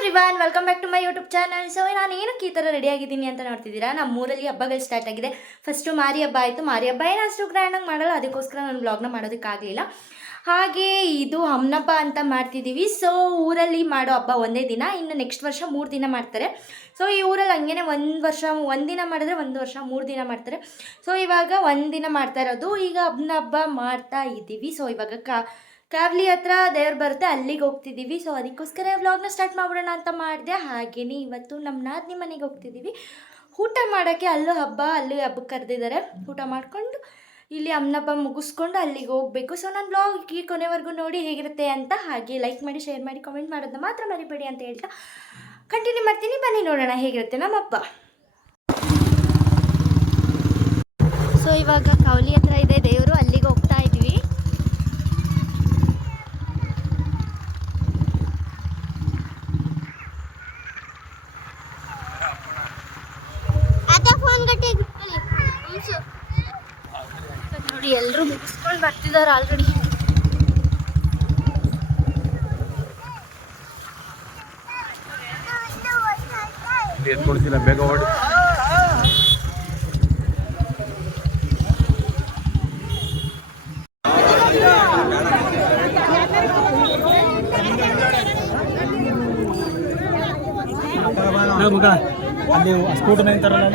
Everyone welcome back to my YouTube channel. So ನಾನು ಏನಕ್ಕೆ ಈ ಥರ ರೆಡಿ ಆಗಿದ್ದೀನಿ ಅಂತ ನೋಡ್ತಿದ್ದೀರಾ. ನಮ್ಮೂರಲ್ಲಿ ಹಬ್ಬಗಳು ಸ್ಟಾರ್ಟ್ ಆಗಿದೆ. ಫಸ್ಟು ಮಾರಿ ಹಬ್ಬ ಆಯಿತು. ಮಾರಿ ಹಬ್ಬ ಏನು ಅಷ್ಟು ಗ್ರ್ಯಾಂಡಾಗಿ ಮಾಡಲ್ಲ, ಅದಕ್ಕೋಸ್ಕರ ನಾನು ಬ್ಲಾಗ್ನ ಮಾಡೋದಕ್ಕಾಗಲಿಲ್ಲ. ಹಾಗೆ ಇದು ಹಬ್ಬ ಅಂತ ಮಾಡ್ತಿದ್ದೀವಿ. ಸೊ ಊರಲ್ಲಿ ಮಾಡೋ ಹಬ್ಬ ಒಂದೇ ದಿನ, ಇನ್ನು ನೆಕ್ಸ್ಟ್ ವರ್ಷ 3 ದಿನ ಮಾಡ್ತಾರೆ. ಸೊ ಈ ಊರಲ್ಲಿ ಹಂಗೇ ಒಂದು ದಿನ ಮಾಡಿದ್ರೆ ಒಂದು ವರ್ಷ 3 ದಿನ ಮಾಡ್ತಾರೆ. ಸೊ ಇವಾಗ 1 ದಿನ ಮಾಡ್ತಾ ಇರೋದು. ಈಗ ಹಬ್ಬ ಮಾಡ್ತಾ ಇದ್ದೀವಿ. ಸೊ ಇವಾಗ ಕಾವಲಿ ಹತ್ರ ದೇವ್ರು ಬರುತ್ತೆ, ಅಲ್ಲಿಗೆ ಹೋಗ್ತಿದ್ದೀವಿ. ಸೊ ಅದಕ್ಕೋಸ್ಕರ ವ್ಲಾಗ್ನ ಸ್ಟಾರ್ಟ್ ಮಾಡ್ಬಿಡೋಣ ಅಂತ ಮಾಡಿದೆ. ಹಾಗೆಯೇ ಇವತ್ತು ನಮ್ಮ ನಾದಿನಿ ಮನೆಗೆ ಹೋಗ್ತಿದ್ದೀವಿ ಊಟ ಮಾಡೋಕ್ಕೆ. ಅಲ್ಲೂ ಹಬ್ಬಕ್ಕೆ ಕರೆದಿದ್ದಾರೆ. ಊಟ ಮಾಡಿಕೊಂಡು ಇಲ್ಲಿ ಹಬ್ಬ ಮುಗಿಸ್ಕೊಂಡು ಅಲ್ಲಿಗೆ ಹೋಗಬೇಕು. ಸೊ ನಾನು ವ್ಲಾಗ್ ಕೊನೆವರೆಗೂ ನೋಡಿ ಹೇಗಿರುತ್ತೆ ಅಂತ. ಹಾಗೆ ಲೈಕ್ ಮಾಡಿ, ಶೇರ್ ಮಾಡಿ, ಕಾಮೆಂಟ್ ಮಾಡೋದನ್ನ ಮಾತ್ರ ಮರಿಬೇಡಿ ಅಂತ ಹೇಳ್ತಾ ಕಂಟಿನ್ಯೂ ಮಾಡ್ತೀನಿ. ಬನ್ನಿ ನೋಡೋಣ ಹೇಗಿರುತ್ತೆ ನಮ್ಮ ಹಬ್ಬ. ಸೊ ಇವಾಗ ಕಾವಲಿ ಹತ್ರ ಇದೆ ದೇವರು, ಅಲ್ಲಿಗೆ ಹೋಗ್ತಾ ಇದ್ವಿ. ನೋಡಿ ಎಲ್ಲರೂ ಮುಗಿಸ್ಕೊಂಡು ಬರ್ತಿದ್ದಾರೆ ಆಲ್ರೆಡಿ. ಬೇಗ ಓಡಿ. ಅಲ್ಲಿ ಸ್ಕೂಟರ್ ನಿಂತಾರಲ್ಲ,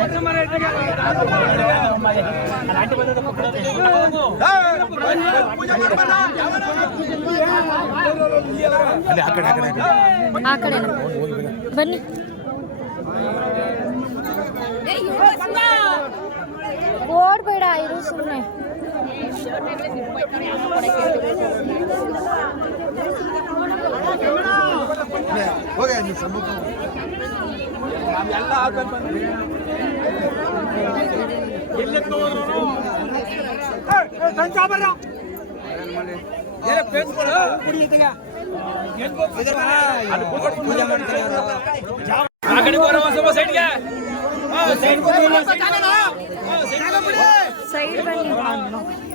ಆ ಕಡೆ ಬನ್ನಿ. ಓಡ್ಬೇಡ, ಇರು ಸುಮ್ಮನೆ. ಸೈಡ್ ಬನ್ನಿ.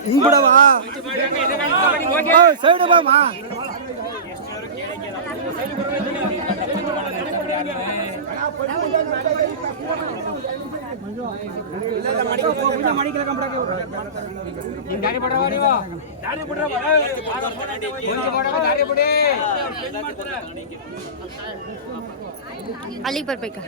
ಹಿಂಗ್ ಬಿಡವಾ, ಸೈಡ್ ಬಾ. ಅಲ್ಲಿಗೆ ಬರ್ಬೇಕಾ?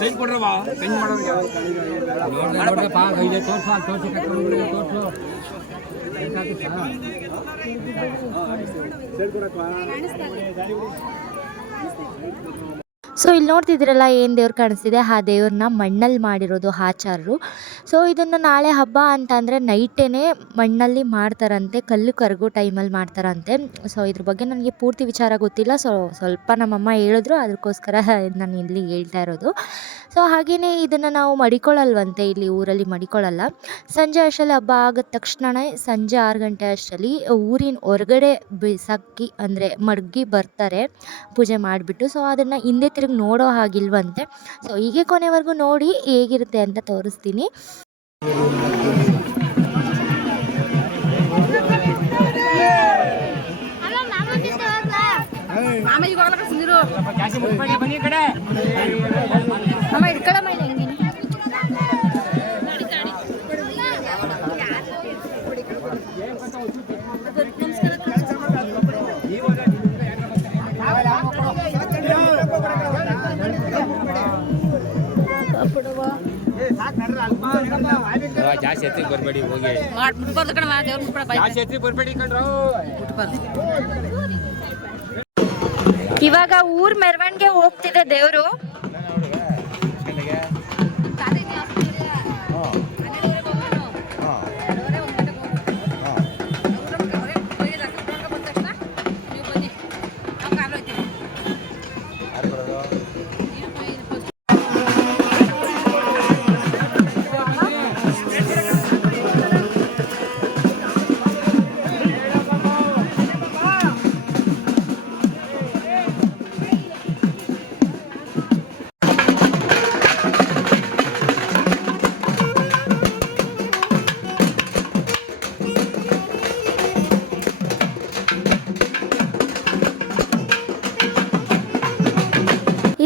ಸೈಡ್ ಕೊಡ್ರವ, ಹೆಂಗ್ ಮಾಡೋದು ಸೊ ಇಲ್ಲಿ ನೋಡ್ತಿದ್ದೀರಲ್ಲ ಏನು ದೇವ್ರು ಕಾಣಿಸ್ತಿದೆ, ಆ ದೇವ್ರನ್ನ ಮಣ್ಣಲ್ಲಿ ಮಾಡಿರೋದು ಆಚಾರರು. ಸೊ ಇದನ್ನು ನಾಳೆ ಹಬ್ಬ ಅಂತ ಅಂದರೆ ನೈಟೇ ಮಣ್ಣಲ್ಲಿ ಮಾಡ್ತಾರಂತೆ, ಕಲ್ಲು ಕರಗೋ ಟೈಮಲ್ಲಿ ಮಾಡ್ತಾರಂತೆ. ಸೊ ಇದ್ರ ಬಗ್ಗೆ ನನಗೆ ಪೂರ್ತಿ ವಿಚಾರ ಗೊತ್ತಿಲ್ಲ. ಸೊ ಸ್ವಲ್ಪ ನಮ್ಮಮ್ಮ ಹೇಳಿದ್ರು, ಅದಕ್ಕೋಸ್ಕರ ನಾನು ಇಲ್ಲಿ ಹೇಳ್ತಾ ಇರೋದು. ಸೊ ಹಾಗೆಯೇ ಇದನ್ನು ನಾವು ಮಡಿಕೊಳ್ಳಲ್ವಂತೆ, ಇಲ್ಲಿ ಊರಲ್ಲಿ ಮಡಿಕೊಳ್ಳಲ್ಲ. ಸಂಜೆ ಅಷ್ಟರಲ್ಲಿ ಹಬ್ಬ ಆಗಿದ ತಕ್ಷಣವೇ ಸಂಜೆ 6 ಗಂಟೆ ಅಷ್ಟರಲ್ಲಿ ಊರಿನ ಹೊರಗಡೆ ಬಿಸಾಕಿ ಅಂದರೆ ಮಡಗಿ ಬರ್ತಾರೆ ಪೂಜೆ ಮಾಡಿಬಿಟ್ಟು. ಸೊ ಅದನ್ನು ಹಿಂದೆ ತಿರುಗಿ ನೋಡೋ ಹಾಗಿಲ್ವಂತೆ. ಸೊ ಹೀಗೆ ಕೊನೆವರೆಗೂ ನೋಡಿ ಹೇಗಿರುತ್ತೆ ಅಂತ ತೋರಿಸ್ತೀನಿ. ಅಮ್ಮ ಇಟ್ಕೊಳ್ಳಮ್ಮ ಇಲ್ಲ ಹೆಂಗೆ ಜಾಸ್ತಿ ಎತ್ತಿಗೆ ಬರಬೇಡಿ, ಹೋಗಿ ಜಾಸ್ತಿ ಎತ್ತಿಗೆ ಬರಬೇಡಿ ಕಣ್ರು. ಇವಾಗ ಊರ್ ಮೆರವಣಿಗೆ ಹೋಗ್ತಿದೆ ದೇವರು.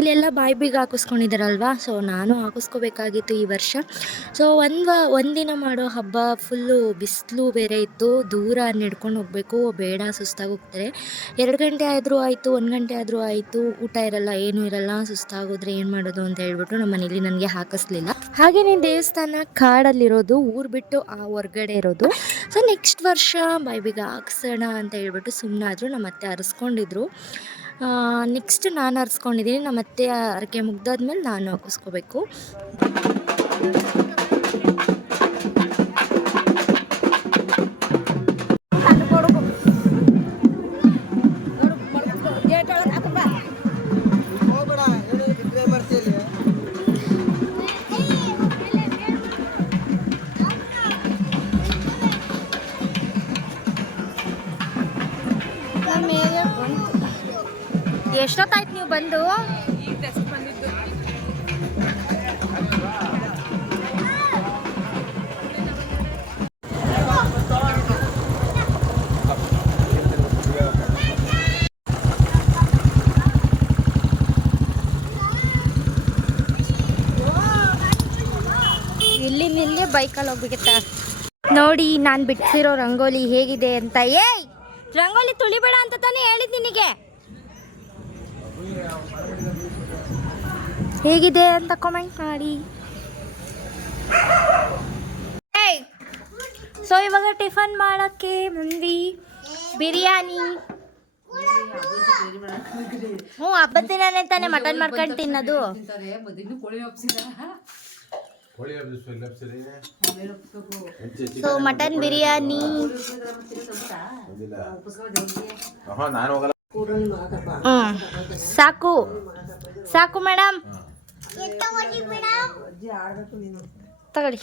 ಇಲ್ಲೆಲ್ಲ ಬಾಯಿ ಬೀಗ ಹಾಕಿಸ್ಕೊಂಡಿದ್ದಾರಲ್ವ, ಸೊ ನಾನು ಹಾಕಿಸ್ಕೋಬೇಕಾಗಿತ್ತು ಈ ವರ್ಷ. ಸೊ ಒಂದಿನ ಮಾಡೋ ಹಬ್ಬ, ಫುಲ್ಲು ಬಿಸಿಲು ಬೇರೆ ಇತ್ತು, ದೂರ ನಡ್ಕೊಂಡು ಹೋಗಬೇಕು, ಬೇಡ ಸುಸ್ತಾಗಿ ಹೋಗ್ತಾರೆ. 2 ಗಂಟೆ ಆದರೂ ಆಯಿತು, 1 ಗಂಟೆ ಆದರೂ ಆಯಿತು, ಊಟ ಇರಲ್ಲ, ಏನೂ ಇರಲ್ಲ, ಸುಸ್ತಾಗೋದ್ರೆ ಏನು ಮಾಡೋದು ಅಂತ ಹೇಳ್ಬಿಟ್ಟು ನಮ್ಮ ಮನೇಲಿ ನನಗೆ ಹಾಕಿಸ್ಲಿಲ್ಲ. ಹಾಗೆಯೇ ದೇವಸ್ಥಾನ ಕಾಡಲ್ಲಿರೋದು, ಊರು ಬಿಟ್ಟು ಹೊರ್ಗಡೆ ಇರೋದು. ಸೊ ನೆಕ್ಸ್ಟ್ ವರ್ಷ ಬಾಯಿ ಬೀಗ ಹಾಕ್ಸೋಣ ಅಂತ ಹೇಳ್ಬಿಟ್ಟು ಸುಮ್ಮನಾದರು. ನಮ್ಮ ಅತ್ತೆ ಹರಿಸ್ಕೊಂಡಿದ್ರು. ನೆಕ್ಸ್ಟ್ ನಾನು ಹರಿಸ್ಕೊಂಡಿದ್ದೀನಿ. ನಮ್ಮ ಅತ್ತೆ ಹರಕೆ ಮುಗ್ದಾದ್ಮೇಲೆ ನಾನು ಹಾಕಿಸ್ಕೋಬೇಕು. ಎಷ್ಟೊತ್ತಾಯ್ತು ನೀವು ಬಂದು? ಇಲ್ಲಿಂದ ಬೈಕಲ್ಲಿ ಹೋಗ್ಬೇಕಿತ್ತ. ನೋಡಿ ನಾನು ಬಿಡ್ಸಿರೋ ರಂಗೋಲಿ ಹೇಗಿದೆ ಅಂತ. ಏಯ್, ರಂಗೋಲಿ ತುಳಿಬೇಡ ಅಂತ ತಾನೇ ಹೇಳಿದ್ ನಿನಗೆ. ಹೇಗಿದೆ ಅಂತ ಕಾಮೆಂಟ್ ಮಾಡಿ. ಸೊ ಇವಾಗ ಟಿಫನ್ ಮಾಡೋಕ್ಕೆ ಬಂದ್ವಿ. ಬಿರಿಯಾನಿ. ಹಬ್ಬದ ದಿನನೇ ತಾನೇ ಮಟನ್ ಮಾಡ್ಕೊಂಡು ತಿನ್ನೋದು. So mutton biryani. ಸಾಕು ಸಾಕು ಮೇಡಮ್, ತಗೊಳ್ಳಿ.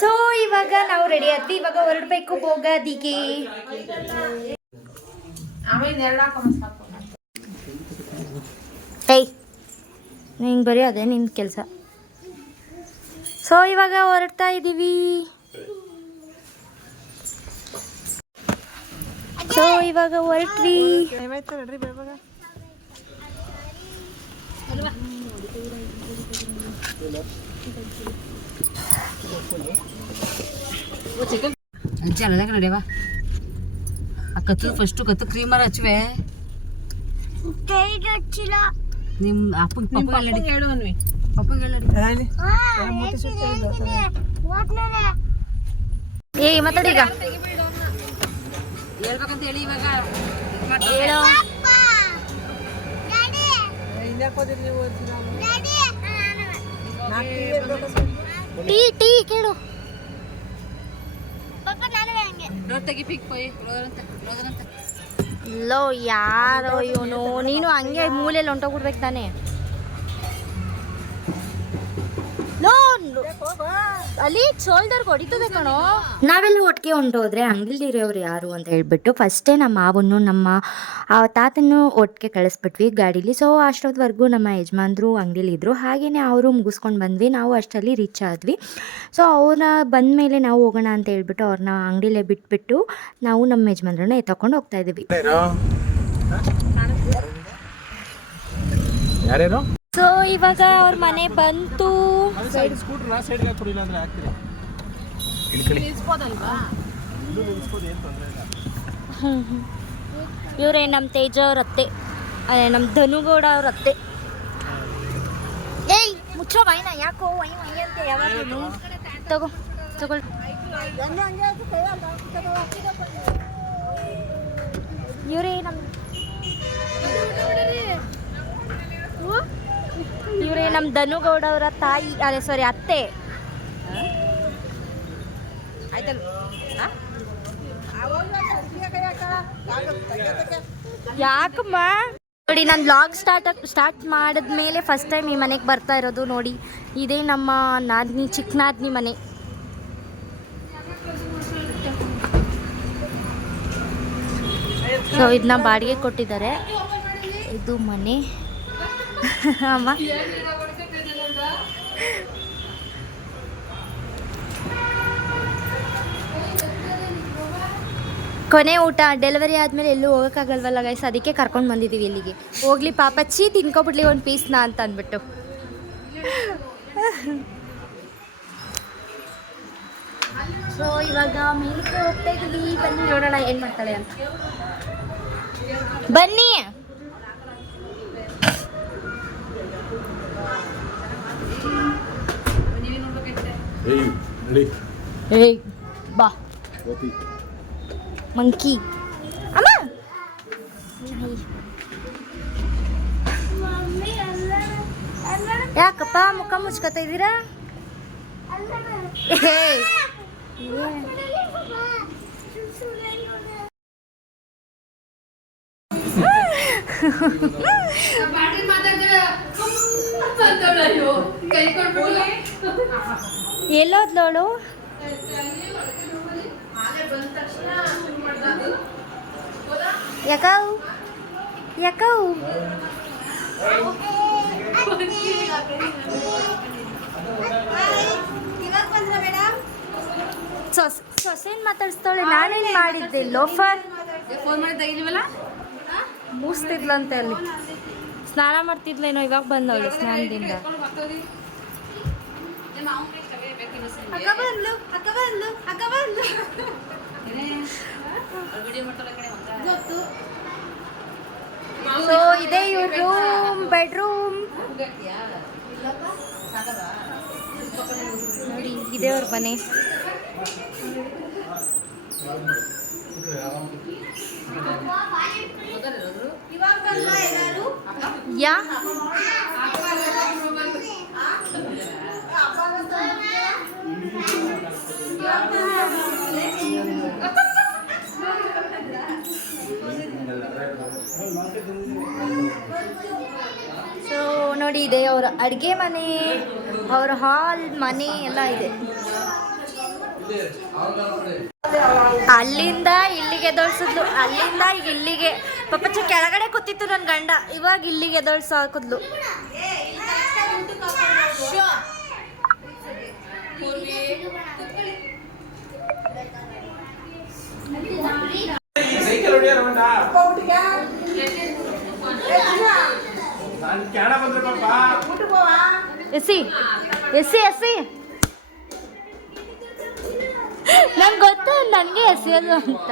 ಸೊ ಇವಾಗ ನಾವು ರೆಡಿ ಆದ್ವಿ, ಇವಾಗ ಹೊರಡ್ಬೇಕು ಬೋಗಾದಿಗೆ. ಏಯ್, ನಿಂಗೆ ಬರೀ ಅದೇ ನಿನ್ನ ಕೆಲಸ. ಸೊ ಇವಾಗ ಹೊರಡ್ತಾ ಇದ್ದೀವಿ. ಸೊ ಇವಾಗ ಹೊರಟ್ವಿ. ಅಜ್ಜಿ ಅಲ್ಲದಾಗ ನಡೆಯವ ಕತ್ತು ಫಸ್ಟು ಕತ್ತು ಕ್ರೀಮರ್ ಹಚ್ಚುವೆ. ನಿಮ್ಮ ಅಪ್ಪನ ಪಪ್ಪಂಗೆ ಹೇಳು ಅನ್ವಿ, ಪಪ್ಪಂಗೆ ಹೇಳಿ. ಏ ಮಾತಾಡಿ ಈಗ, ಹೇಳ್ಬೇಕಂತ ಹೇಳಿ ಇವಾಗ. ಹೇಳೋ. ಟೀ ಟೀ ಕೇಳು. ಲೋ ಯಾರೋ ಇವನು, ನೀನು ಹಂಗೆ ಮೂಲೆಯಲ್ಲಿ ಹೊಂಟೋಗ್ಬಿಡ್ಬೇಕು ತಾನೆ. ಅಲ್ಲಿ ಶೋಲ್ಡರ್ಗೆ ಹೊಡಿತದೆ ಕಣೋ. ನಾವೆಲ್ಲ ಒಟ್ಟಿಗೆ ಹೊಂಟೋದ್ರೆ ಅಂಗಡಿಲಿರೋರು ಯಾರು ಅಂತ ಹೇಳ್ಬಿಟ್ಟು ಫಸ್ಟೇ ನಮ್ಮ ಮಾವನ್ನು ನಮ್ಮ ತಾತನ್ನು ಒಟ್ಟಿಗೆ ಕಳಿಸ್ಬಿಟ್ವಿ ಗಾಡೀಲಿ. ಸೊ ಅಷ್ಟೊತ್ತವರೆಗೂ ನಮ್ಮ ಯಜಮಾನ್ರು ಅಂಗಡಿಲಿದ್ರು. ಹಾಗೆಯೇ ಅವರು ಮುಗಿಸ್ಕೊಂಡು ಬಂದ್ವಿ. ನಾವು ಅಷ್ಟರಲ್ಲಿ ರೀಚ್ ಆದ್ವಿ. ಸೊ ಅವ್ರನ್ನ ಬಂದಮೇಲೆ ನಾವು ಹೋಗೋಣ ಅಂತ ಹೇಳ್ಬಿಟ್ಟು ಅವ್ರನ್ನ ಅಂಗಡಿಲೇ ಬಿಟ್ಬಿಟ್ಟು ನಾವು ನಮ್ಮ ಯಜಮಾನ್ರನ್ನ ಎತ್ಕೊಂಡು ಹೋಗ್ತಾ ಇದ್ದೀವಿ. ಯಾರ್ಯಾರು? ಸೊ ಇವಾಗ ಅವ್ರ ಮನೆ ಬಂತು. ಇವರೇ ನಮ್ಮ ತೇಜ ಅವ್ರ ಅತ್ತೆ, ಅದೇ ನಮ್ಮ ಧನುಗೌಡ ಅವ್ರ ಅತ್ತೆ. ಏಯ್ ಮುಚ್ಚೋ ವೈನ, ಯಾಕೋ ವೈ ವೈ ಅಂತ ಯಾವಾಗಲೂ. ತಗೋ ತಗೊಳ್. ಇವರೇ ನಮ್ಮ ಧನುಗೌಡ ಅವರ ತಾಯಿ, ಅದೇ ಸಾರಿ ಅತ್ತೆ. ಯಾಕಮ್ಮ ನೋಡಿ, ನಾನು ವ್ಲಾಗ್ ಸ್ಟಾರ್ಟ್ ಮಾಡಿದ್ಮೇಲೆ ಫಸ್ಟ್ ಟೈಮ್ ಈ ಮನೆಗೆ ಬರ್ತಾ ಇರೋದು. ನೋಡಿ, ಇದೇ ನಮ್ಮ ನಾದಿನಿ, ಚಿಕ್ಕ ನಾದಿನಿ ಮನೆ. ಸೊ ಇದನ್ನ ಬಾಡಿಗೆ ಕೊಟ್ಟಿದ್ದಾರೆ. ಇದು ಮನೆ ಅಮ್ಮ. ಕೊನೆ ಊಟ. ಡೆಲಿವರಿ ಆದಮೇಲೆ ಎಲ್ಲೂ ಹೋಗೋಕ್ಕಾಗಲ್ವಲ್ಲ ಗೈಸ್, ಅದಕ್ಕೆ ಕರ್ಕೊಂಡು ಬಂದಿದ್ದೀವಿ ಇಲ್ಲಿಗೆ. ಹೋಗ್ಲಿ ಪಾಪಚ್ಚಿ ತಿನ್ಕೊಬಿಡ್ಲಿ ಒಂದು ಪೀಸ್ನ ಅಂತ ಅಂದ್ಬಿಟ್ಟು. ಸೊ ಇವಾಗ ಮೇಲಕ್ಕೆ ಹೋಗ್ತಾ ಇದ್ದೀವಿ. ಬನ್ನಿ ನೋಡೋಣ ಏನು ಮಾಡ್ತಾಳೆ ಅಂತ. ಬನ್ನಿ. ಏಯ್ ಬಾ ಮಂಕಿ. ಅಮ್ಮ ಯಾಕಪ್ಪ ಮುಖ ಮುಚ್ಕೊತಾ ಇದ್ದೀರಾ? ಎಲ್ಲೋದ್ಲೋಳು? ಯಾಕವು ಯಾಕವು ಸೊಸೇನ್ ಮಾತಾಡಿಸ್ತಾಳೆ. ನಾನೇನು ಮಾಡಿದ್ದೆ? ಲೋಫರ್ ಫೋನ್ ಮಾಡಿ ತೆಗಿಲಿವಲ್ಲ, ಮೂಸ್ತಿದ್ಲಂತೆ ಅಲ್ಲಿ. ಸ್ನಾನ ಮಾಡ್ತಿದ್ಲೇನೋ, ಇವಾಗ ಬಂದವಳು ಸ್ನಾನದಿಂದ. ಸೊ ಇದೇ ಇವ್ರ ರೂಮ್, ಬೆಡ್ರೂಮ್ ನೋಡಿ. ಇದೇ ಅವ್ರ ಮನೆ. ಯಾ ಸೊ ನೋಡಿ, ಇದೆ ಅವರ ಅಡುಗೆ ಮನೆ, ಅವರ ಹಾಲ್, ಮನೆ ಎಲ್ಲ ಇದೆ. ಅಲ್ಲಿಂದ ಇಲ್ಲಿಗೆ ಎದೊಳ್ಸಿದ್ಲು, ಅಲ್ಲಿಂದ ಈಗ ಇಲ್ಲಿಗೆ. ಪಾಪಚ್ಚ ಕೆಳಗಡೆ ಕೂತಿತ್ತು ನನ್ನ ಗಂಡ, ಇವಾಗ ಇಲ್ಲಿಗೆ ಎದೊಳ್ಸಾಕಿದ್ಲು. ಎಸಿ ಎಸಿ ಎಸಿ ನಂಗೆ ಗೊತ್ತು, ನನಗೆ ಎಸೆಯೋದು ಅಂತ.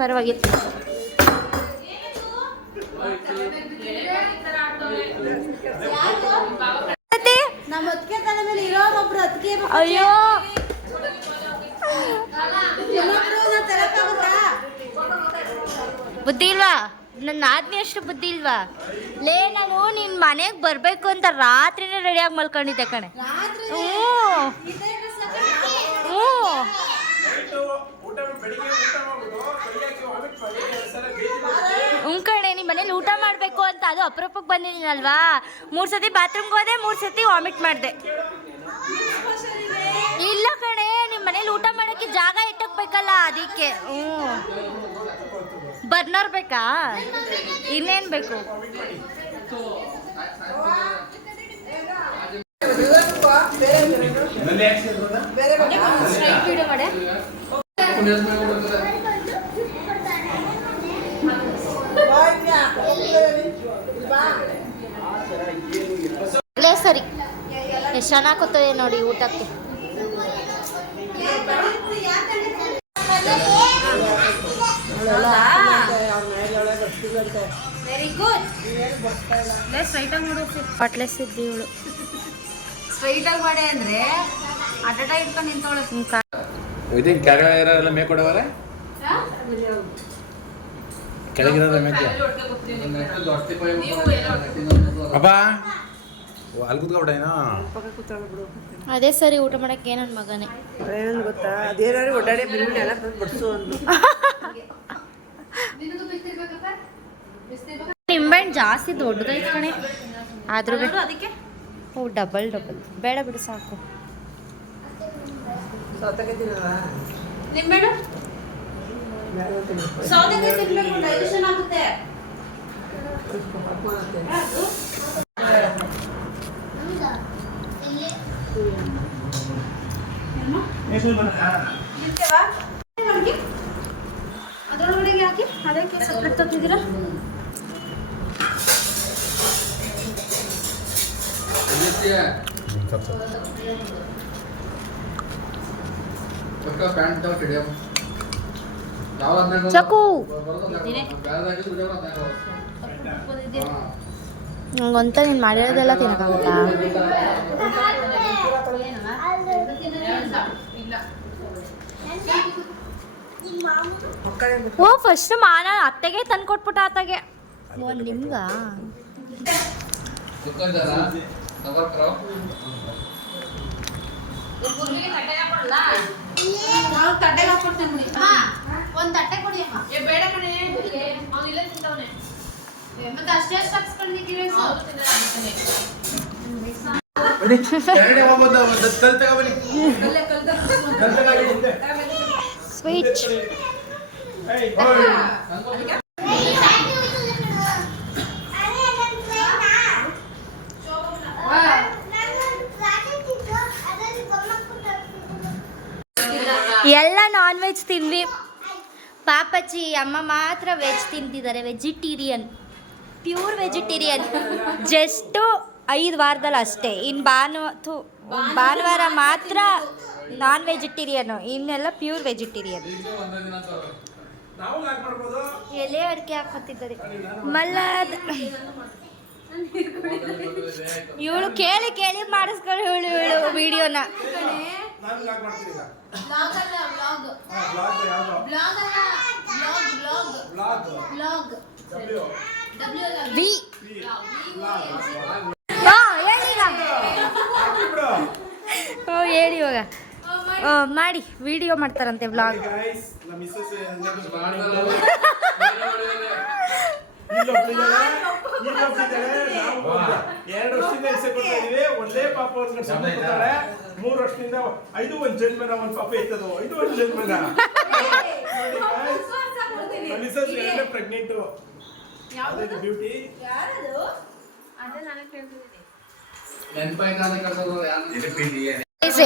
ಪರವಾಗಿಲ್ಲ. ಅಯ್ಯೋ ಬುದ್ಧಿ ಇಲ್ವಾ? ನನ್ನ ಆದ್ಮಿ ಅಷ್ಟು ಬುದ್ಧಿ ಇಲ್ವಾ? ಲೇ, ನಾನು ನಿನ್ನ ಮನೆಗೆ ಬರಬೇಕು ಅಂತ ರಾತ್ರಿನೇ ರೆಡಿಯಾಗಿ ಮಲ್ಕೊಂಡಿದ್ದೆ ಕಣೆ. ಕಣೆ, ನಿಮ್ಮ ಮನೇಲಿ ಊಟ ಮಾಡಬೇಕು ಅಂತ ಅದು ಅಪರೂಪಕ್ಕೆ ಬಂದಿದ್ದೀನಲ್ವಾ. 3 ಸತಿ ಬಾತ್ರೂಮ್ಗೆ ಹೋದೆ, 3 ಸತಿ ವಾಮಿಟ್ ಮಾಡಿದೆ. ಇಲ್ಲ ಕಣೆ, ನಿಮ್ಮ ಮನೇಲಿ ಊಟ ಮಾಡೋಕ್ಕೆ ಜಾಗ ಇಟ್ಟೋಗ್ಬೇಕಲ್ಲ, ಅದಕ್ಕೆ. ಬರ್ನರ್ ಬೇಕಾ? ಇನ್ನೇನು ಬೇಕು? ಸರಿ, ಎಷ್ಟು ಚೆನ್ನಾಗಿ ಕೂತದೆ ನೋಡಿ ಊಟಕ್ಕೆ. Very good. ಸ್ಟ್ರೈಟಾಗಿ ನೋಡು, ಪಟ್ಲೆಸ್ ಇದ್ದಿ ಇವಳು. ಸ್ಟ್ರೈಟಾಗಿ ಮಾಡಿ ಅಂದರೆ ಅಡ್ಡ ಇಟ್ಕೊಂಡು ನಿಂತವಳೆ. ಇದೀಗ ಕೆಳಗಡೆ ಇರೋರೆಲ್ಲ ಮೇಕ್ ಕೊಡೋರೆ, ಕೆಳಗಿರೋದ ಮೇಕೆ. ಅಪ್ಪ ಅಲ್ಲಿ ಕೂತ್ಕೊಬಿಟ್ಟೇನೋ. ಅದೇ ಸರಿ, ಊಟ ಮಾಡಕ್ಕೆ ನನ್ನ ಮಗನೇ. ಏನು ಗೊತ್ತಾ, ಅದೇನಾದ್ರು ಒಡ್ಡಾಡಿ ಬಿರಿಯಾನಿ ಎಲ್ಲ ತಂದು ಬಡಿಸು ಅಂದು. ನಿಂಬೆಹಣ್ಣು ಜಾಸ್ತಿ ದೊಡ್ಡದೈತೆ ಕಣೆ, ಆದ್ರೂ ಅದಕ್ಕೆ ಓ ಡಬಲ್ ಬೇಡ ಬಿಡು, ಸಾಕು. ಸೌತೆಕಾಯಿ ತಿನ್ನಲ್ಲ, ನಿಂಬೆಹಣ್ಣು ಸೌತೆಕಾಯಿ ತಿನ್ಬೇಕು, ಡೈಜೆಷನ್ ಆಗುತ್ತೆ. ಅಪ್ಪ ಅದರೊಳಗಡೆ ಹಾಕಿ ಅದಕ್ಕೆ ಸಪ್ರೇಟ್ ತತ್ತಿದ್ದೀರಾ. ಚಕು ನಂಗಂತ ನೀನು ಮಾಡಿರೋದೆಲ್ಲ ತಿನ್ನಕ್ಕಾಗುತ್ತಾ? ಓ ಫಸ್ಟ್ ಮಾನ ಅತ್ತೆಗೆ ತಂದು ಕೊಟ್ಬಿಟ್ಟ ಆತಗೆ. ಓ ನಿಮ್ಗ ಒಂದು ತಟ್ಟೆ ಕೊಡಿ ಅಮ್ಮ. ಬೇಡ ಕಣೆ ಅವನಿಲ್ಲ ತಿಂತವನೆ ಮತ್ತೆ ಅಷ್ಟೇ ಹಾಕ್ಸ್ಕೊಂಡಿದ್ದೀವಿ. ಸ್ವೀಟ್ ಎಲ್ಲ ನಾನ್ ವೆಜ್ ತಿಂದ್ವಿ. ಪಾಪಚ್ಚಿ ಅಮ್ಮ ಮಾತ್ರ ವೆಜ್ ತಿಂತಿದ್ದಾರೆ. Vegetarian, pure vegetarian. ಜಸ್ಟು 5 ವಾರದಲ್ಲಿ ಅಷ್ಟೇ. ಇನ್ನು ಭಾನುವಾರ ಮಾತ್ರ ನಾನ್ ವೆಜಿಟೇರಿಯನು, ಇನ್ನೆಲ್ಲ ಪ್ಯೂರ್ ವೆಜಿಟೇರಿಯನ್. ಎಲೆ ಅಡಿಕೆ ಹಾಕೋತಿದ್ದಾರೆ ಮಲ್ಲದ. ಇವಳು ಕೇಳಿ ಕೇಳಿ ಮಾಡಿಸ್ಕೊಂಡು ಇವಳು ವಿಡಿಯೋನ. ಹೇಳಿ ಇವಾಗ ಮಾಡಿ ವಿಡಿಯೋ ಮಾಡ್ತಾರಂತೆ ವ್ಲಾಗ್. ಎರಡು ವರ್ಷದಿಂದ ಹೆಸರು ಕೊಡ್ತಾ ಇದೀವಿ. ಒಂದೇ ಪಾಪ ಒಂದು 3 ವರ್ಷದಿಂದ 5 ಒಂದು ಜನ್ಮನ ಒಂದು ಪಾಪ ಇರ್ತದೋ 5 ಒಂದು ಜನ್ಮನ ಮಿಸಸ್ ಪ್ರೆಗ್ನೆಂಟ್. ಯಾವ್ದು ಬ್ಯೂಟಿ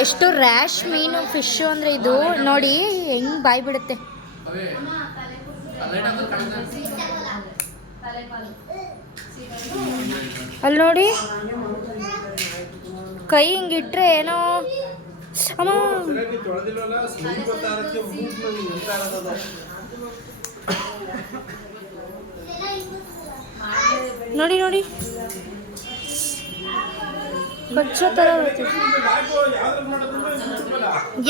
ಎಷ್ಟು ರ್ಯಾಶ್ ಮೀನು ಫಿಶ್ ಅಂದ್ರೆ ಇದು ನೋಡಿ ಹೆಂಗ್ ಬಾಯ್ ಬಿಡುತ್ತೆ. ಅಲ್ಲಿ ನೋಡಿ ಕೈ ಹಿಂಗಿಟ್ರೆ ಏನೋ ಅಮ್ಮ ನೋಡಿ ನೋಡಿ ಕಚ್ಚೋ ಥರ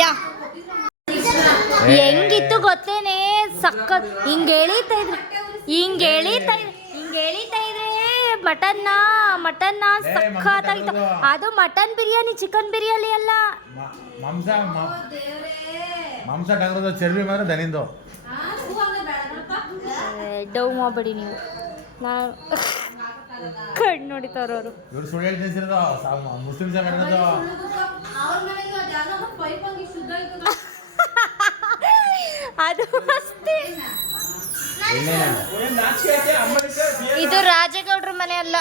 ಯಾ ಹೆಂಗಿತ್ತು ಗೊತ್ತೇನೆ. ಸಖತ್ ಹಿಂಗೆ ಎಳಿತಾ ಇದ್ರೆ ಮಟನ್ನ ಸಖತ್ತಾಗಿತ್ತು. ಅದು ಮಟನ್ ಬಿರಿಯಾನಿ, ಚಿಕನ್ ಬಿರಿಯಾನಿ ಅಲ್ಲ. ಮಾಂಸ ಡಾಗ್ರದ ಚರ್ಬಿ ಮಾತ್ರ ದನಿಂದು. ಡವ್ ಮಾಡಬೇಡಿ ನೀವು. ನಾವು ಕಣ್ಣು ನೋಡಿತವ್ರವರು. ಇವ್ರು ಸುಳ್ಳು ಹೇಳ್ತಿರೋದು ಮುಸ್ಲಿಮ್ಸ್ ಮಾಡಿರೋದು. ಅದು ಅಷ್ಟೇ. ಇದು ರಾಜಗೌಡ್ರ ಮನೆ ಅಲ್ಲ.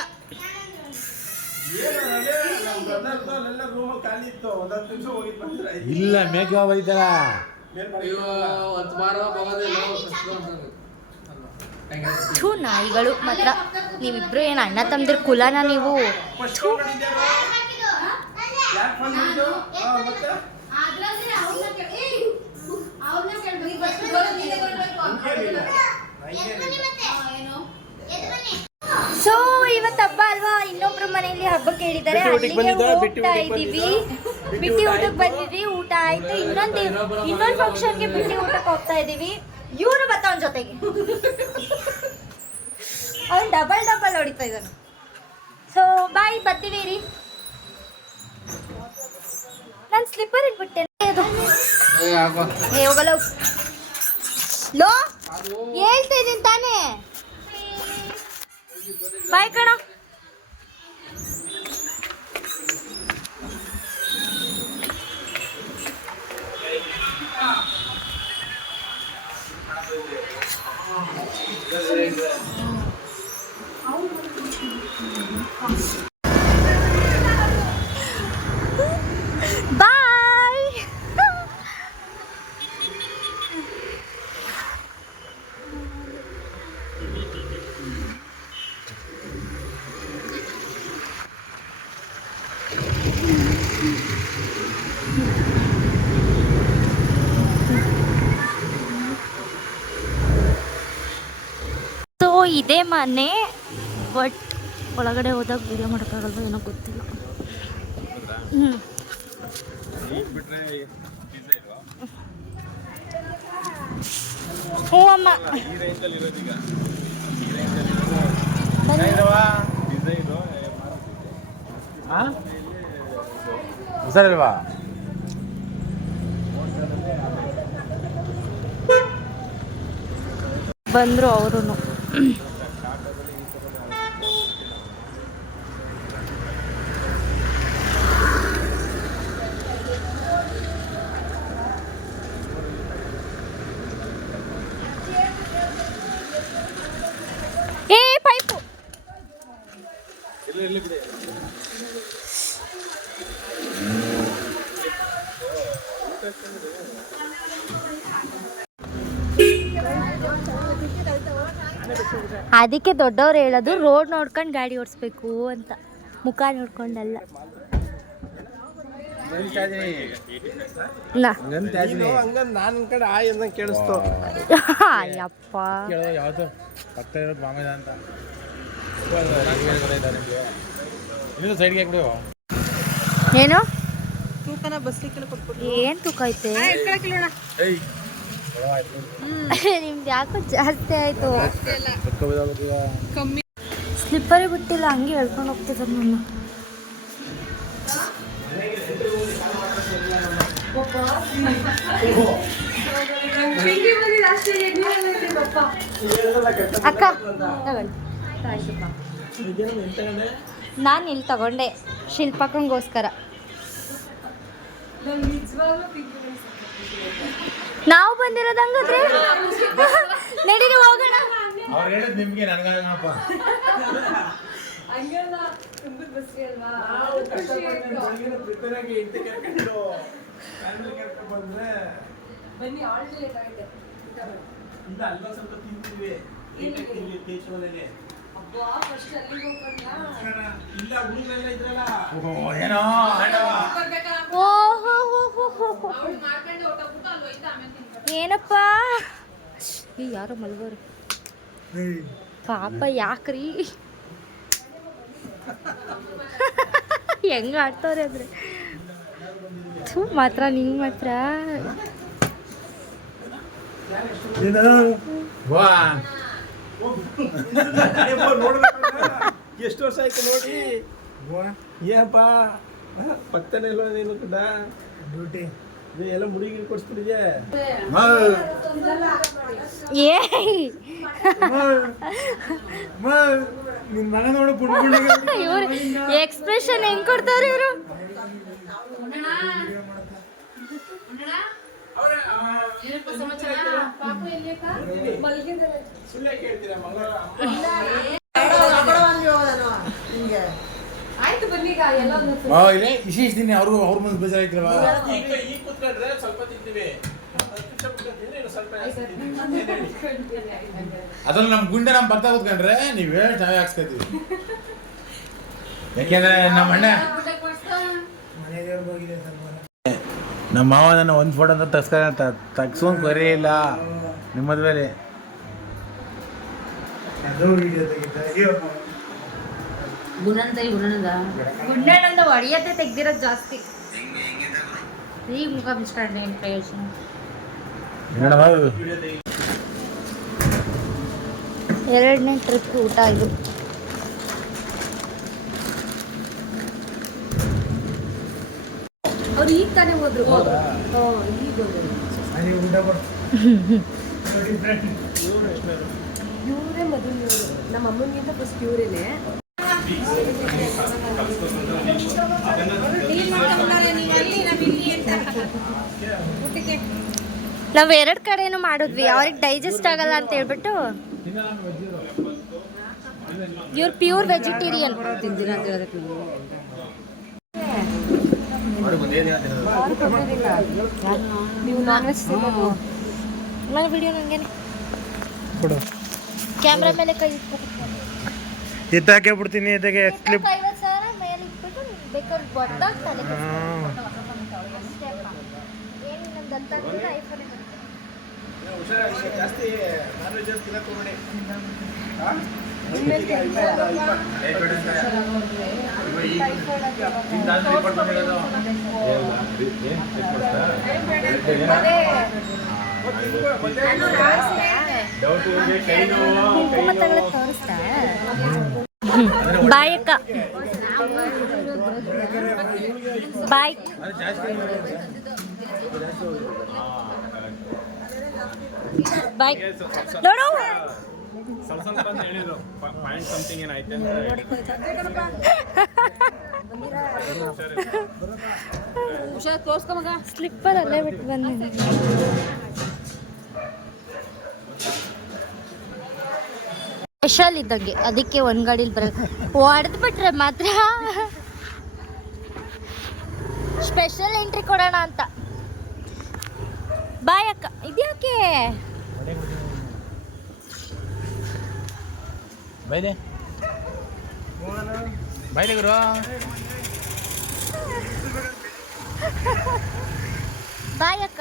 ಇಲ್ಲ ಮೇಕೆ ಹೋಗಿದ್ದಾರ. ನಾಯಿಗಳು ಮಾತ್ರ. ನೀವಿಬ್ರು ಏನು ಅಣ್ಣ ತಮ್ಮದ್ರ ಕುಲನ ನೀವು? ಸೊ ಇವತ್ತು ಹಬ್ಬ ಅಲ್ವಾ, ಇನ್ನೊಬ್ರು ಮನೆಯಲ್ಲಿ ಹಬ್ಬಕ್ಕೆ ಹೇಳಿದ್ದಾರೆ. ಅಲ್ಲಿಗೆ ಹೋಗ್ತಾ ಇದೀವಿ. ಬಿಟ್ಟಿ ಊಟಕ್ಕೆ ಬಂದಿದ್ವಿ, ಊಟ ಆಯ್ತು. ಇನ್ನೊಂದು ಫಂಕ್ಷನ್ಗೆ ಬಿಟ್ಟಿ ಊಟಕ್ಕೆ ಹೋಗ್ತಾ ಇದೀವಿ. ಇವರು ಅವನ ಜೊತೆಗೆ ಅವ್ನು ಡಬಲ್ ಹೊಡಿತಾ ಇದ್ದಾನೆ. ಸೊ ಬಾಯ್, ಬರ್ತೀವಿ ರೀ. ನಾನು ಸ್ಲಿಪ್ಪರ್ ಇಟ್ಬಿಟ್ಟೆ. ಹೋಗಲ್ಲ ಲೋ, ಹೇಳ್ತಾ ಇದ್ದೀನಿ ತಾನೇ. ಬಾಯ್ ಕಣ. ಬಾಯ್. ಇದೇ ಮನೆ, ಬಟ್ ಒಳಗಡೆ ಹೋದಾಗ ವಿಡಿಯೋ ಮಾಡೋಕ್ಕಾಗಲ್ವ ಏನೋ ಗೊತ್ತಿಲ್ಲ. ಹ್ಞೂ ಅಮ್ಮ. ಹುಷಾರಿಲ್ವಾ? ಬಂದರು ಅವರು. ಏ ಪೈಪು ಅದಕ್ಕೆ ದೊಡ್ಡವ್ರು ಹೇಳೋದು ರೋಡ್ ನೋಡ್ಕೊಂಡು ಗಾಡಿ ಓಡಿಸ್ಬೇಕು ಅಂತ, ಮುಖ ನೋಡ್ಕೊಂಡಲ್ಲ. ಹಂಗ ನಾನು ಕಡೆ ಆಯ್ ಅಂದಂಗೆ ಕೇಳಿಸ್ತು. ಅಯ್ಯಪ್ಪ ಯಾವ್ದು ಪಕ್ಕ ಇರೋದು ಮಾಮೇದ ಅಂತ ಇನ್ನೊಂದು ಸೈಡ್ಗೆ ಹಾಕ್ಬಿಡು. ಏನು ತೂಕನ ಬಸ್ಲಿಕ್ಕೆ ಕೊಟ್ಬಿಟ್ಟು ಏನು ತೂಕ ಐತೆ ನಿಮ್ದು ಯಾಕೋ ಜಾಸ್ತಿ ಆಯ್ತು. ಕಮ್ಮಿ ಸ್ಲಿಪ್ಪರೇ ಬಿಟ್ಟಿಲ್ಲ, ಹಂಗೆ ಹೇಳ್ಕೊಂಡು ಹೋಗ್ತಿದ್ದಾರೆ ನನ್ನ. ಅಕ್ಕ ತಗೊಳ್ಳಿ. ನಾನು ಇಲ್ಲಿ ತಗೊಂಡೆ ಶಿಲ್ಪಕ್ಕಂಗೋಸ್ಕರ. ನಾವು ಬಂದಿರೋದು ಹಂಗಾದ್ರೆ ನಡೀರಿ ಹೋಗೋಣ. ಅವ್ರು ಹೇಳಿದ್ ನಿಮ್ಗೆ ನನಗಪ್ಪ. ಏನೋ ಏನಪ್ಪ ಈ ಯಾರೋ ಮಲ್ಗೋರು ಪಾಪ ಯಾಕ್ರಿ ಹೆಂಗ ಆಡ್ತವ್ರೆ ಅಂದ್ರೆ ಮಾತ್ರ ನಿಂಗೆ ಮಾತ್ರ ಎಷ್ಟು ವರ್ಷ ಆಯ್ತು ನೋಡಿ. ಏನಪ್ಪ ಪಕ್ಕನೆ ಇಲ್ವಾ ನೀನು ಕೂಡ ಡ್ಯೂಟಿ ಎಲ್ಲ ಮುಡಿಗಿರಿ ಕೊಡಿಸ್ಬಿಟ್ಟಿದ್ಯಾ? ಏ ನಿನ್ ಮಗ ನೋಡು ಇವ್ರು ಎಕ್ಸ್ಪ್ರೆಷನ್ ಹೆಂಗ್ ಕೊಡ್ತಾರೆ ಇವರು. ಸುಳ್ಳೆ ಕೇಳ್ತೀರಾ ಮಂಗಳವಾರ? ಆಯ್ತು ಬನ್ನಿ ಈಗ ಎಲ್ಲ ಇಲ್ಲೇ ವಿಶೇಷ ದಿನ ಅವ್ರ ಮುಂದೆ ಬೇಜಾರಾಯ್ತಿಲ್ವಾ? ಈಗ ಕೂತ್ಕೊಂಡ್ರೆ ಸ್ವಲ್ಪ ತಿಂತೀವಿ, ಅದ್ರಲ್ಲಿ ನಮ್ ಗುಂಡೆ ನಮ್ ಬರ್ತಾ ಕೂತ್ಕೊಂಡ್ರೆ ನೀವ್ ಹೇಳಿ ನಾವೇ ಹಾಕ್ಸ್ಕೊತೀವಿ. ಯಾಕೆಂದ್ರೆ ನಮ್ಮ ಅಣ್ಣ ನಮ್ಮ ಮಾವ ನನ್ನ ಒಂದು ಫೋಟೋ ಅಂತ ತಗ್ಸ್ಕೊಂಡ್ ಬರೀಲ್ಲ ನಿಮ್ಮ ಮದ್ವೆಲಿ. ಗುಂಡಣ್ಣಂದ ಹೊಡಿಯತ್ತೆ ತೆಗ್ದಿರೋದು ಜಾಸ್ತಿ. ಈಗ ಮುಖ ಬಿಚ್ಕೊಂಡ್ರೆ ಏನು ಪ್ರಯೋಜನ? ಎರಡನೇ ಟ್ರಿಪ್ ಊಟ ಇದು. ಅವ್ರು ಈಗ ತಾನೇ ಹೋದ್ರು. ಈಗ ಇವರೇ ಮೊದಲು ನಮ್ಮ ಅಮ್ಮನಿಗಿಂತ ಫಸ್ಟ್ ಇವರೇನೆ. ನಾವು ಎರಡು ಕಡೆನೂ ಮಾಡಿದ್ವಿ, ಅವ್ರಿಗೆ ಡೈಜೆಸ್ಟ್ ಆಗಲ್ಲ ಅಂತ ಹೇಳ್ಬಿಟ್ಟು. ಇವ್ರು ಪ್ಯೂರ್ ವೆಜಿಟೇರಿಯನ್. ತಿಂದಿರ ಅಂತ ಹೇಳೋದಕ್ಕೆ ನೀವು ನಾನ್ ವೆಜ್ ತಿನ್ನೋದು. ನನ್ನ ವಿಡಿಯೋ ನನಗೇನೆ ಕ್ಯಾಮ್ರಾ ಮೇಲೆ ಕೈ ಎತ್ತಾಕೆ ಬಿಡ್ತೀನಿ ಎತ್ತಾಗೆ 50,000 ಮೇಲೆ ಇಟ್ಬಿಟ್ಟು ಬೇಕಾದ್ರೆ ಗೊತ್ತಾಗ ತಲೆ ಏನು ನಮ್ದು ಅಂತ ಐಫೋನ್ ಹುಷಾರಾಗಿ ಜಾಸ್ತಿ ನಾನ್ ವೆಜ್ ಅಂತ ತಿನ್ನಕ್ಕೆ ಹೋಗ್ಬೇಡಿ. ಹಾಂ ಬಾಯ್ ಅಕ್ಕ ಬಾಯ್. ಬಾಯ್ ನೋಡು ಸ್ವಲ್ಪ ಅಂತ ಹೇಳಿದ್ರು ಪಾಯಿಂಟ್ ಸಮಥಿಂಗ್ ಏನಾಯ್ತು ಹುಷಾರ್ ತೋರ್ಸ್ಕೊ ಮಗ. ಸ್ಲಿಪ್ಪರ್ ಅಲ್ಲೇ ಬಿಟ್ಟು ಬಂದಿದ್ದೀನಿ. ಸ್ಪೆಷಲ್ ಇದ್ದಂಗೆ ಅದಕ್ಕೆ ಒಂದು ಗಾಡೀಲಿ ಬರಲ್ಲ. ಹೊಡೆದು ಬಿಟ್ರೆ ಮಾತ್ರ ಸ್ಪೆಷಲ್ ಎಂಟ್ರಿ ಕೊಡೋಣ ಅಂತ. ಬಾಯ್ ಅಕ್ಕ ಇದ್ಯಾಕೆ ಬೈದೆ ಬೈದೆ ಗುರು. ಬಾಯ್ ಅಕ್ಕ.